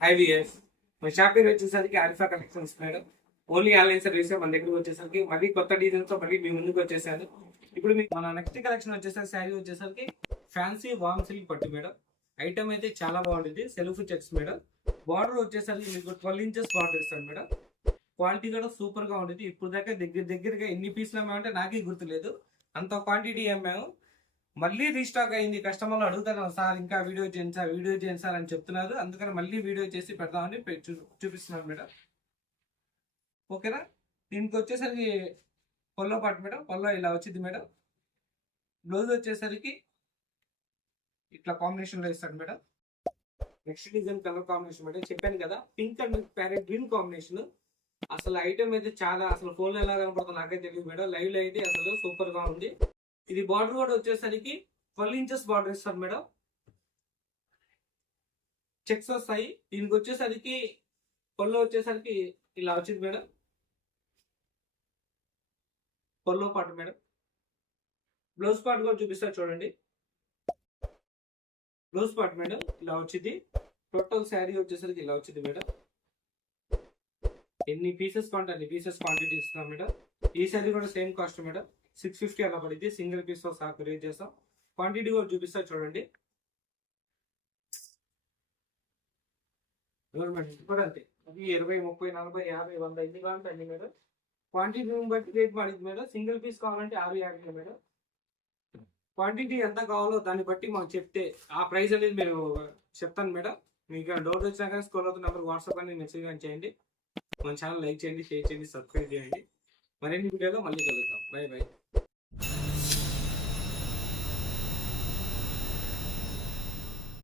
IVS మన shop పేరు వచ్చేసరికి alpha collections madam. Only online service మన దగ్గరకు వచ్చేసరికి మళ్ళీ కొత్త డిజైన్స్ తో మళ్ళీ మీ ముందుకు వచ్చేసాను. ఇప్పుడు మీకు మన నెక్స్ట్ కలెక్షన్ వచ్చేసరికి శారీ వచ్చేసరికి ఫ్యాన్సీ వామ్ సిల్క్ పట్టు మేడం. ఐటమ్ అయితే చాలా బాగుంటుంది. Self checks madam. బార్డర్ వచ్చేసరికి మీకు 12 ఇంచెస్ బార్డర్ ఇస్తాను మేడం. క్వాలిటీ కూడా సూపర్ గా ఉంటుంది. ఇప్పుడు దాకా దగ్గరగా ఎన్ని పీసులు అమ్మామంటే నాకే గుర్తులేదు, అంత క్వాంటిటీ అమ్మాము. మళ్ళీ రీస్టాక్ అయింది. కస్టమర్లు అడుగుతారు సార్ ఇంకా వీడియో చేయండి సార్ అని చెప్తున్నారు. అందుకని మళ్ళీ వీడియో చేసి పెడదామని చూపిస్తున్నాను మేడం. ఓకేనా. దీనికి వచ్చేసరికి పొల్లో పాటు మేడం. పొల్లో ఇలా వచ్చింది మేడం. బ్లౌజ్ వచ్చేసరికి ఇట్లా కాంబినేషన్ లో ఇస్తాడు madam. Next design colour combination madam. చెప్పాను కదా, pink and parrot green combination. అసలు ఐటమ్ అయితే చాలా, అసలు ఫోన్ లో ఎలా కనపడుతుంది నాకే తెలియదు మేడం. లైవ్ లో అయితే అసలు సూపర్ గా ఉంది. ఇది బార్డర్ కూడా వచ్చేసరికి 12 ఇంచెస్ బార్డర్ ఇస్తారు మేడం. చెక్స్ వస్తాయి. దీనికి వచ్చేసరికి పొల్లో వచ్చేసరికి ఇలా వచ్చింది మేడం. పొల్లో పాటు మేడం. బ్లౌజ్ పార్ట్ కూడా చూపిస్తారు చూడండి. బ్లౌజ్ పార్ట్ మేడం ఇలా వచ్చింది. టోటల్ శారీ వచ్చేసరికి ఇలా వచ్చింది మేడం. ఎన్ని పీసెస్ కావాలంటే అన్ని పీసెస్ క్వాంటిటీ ఇస్తున్నాం మేడం. ఈ శారీ కూడా సేమ్ కాస్ట్ మేడం. 650 అలా పడింది. సింగిల్ పీస్ తో సహా రేట్ చేస్తాం. క్వాంటిటీ కూడా చూపిస్తా చూడండి. కూడా అంతే. అది 20, 30, 40, 50, 100 ఎన్ని కావాలంటే అన్ని మేడం. క్వాంటిటీ బట్టి రేట్ పడింది మేడం. సింగిల్ పీస్ కావాలంటే 50 మేడం. క్వాంటిటీ ఎంత కావాలో దాన్ని బట్టి మాకు చెప్తే ఆ ప్రైస్ అనేది మీరు చెప్తాను మేడం. మీకు డౌట్ వచ్చినా కానీ స్కూల్ అవుతున్న నెంబర్ వాట్సాప్ అని మెసేజ్ అని చేయండి. మన ఛానల్ లైక్ చేయండి, షేర్ చేయండి, సబ్స్క్రైబ్ చేయండి. మరిన్ని వీడియోలో మళ్ళీ కలుద్దాం. By by.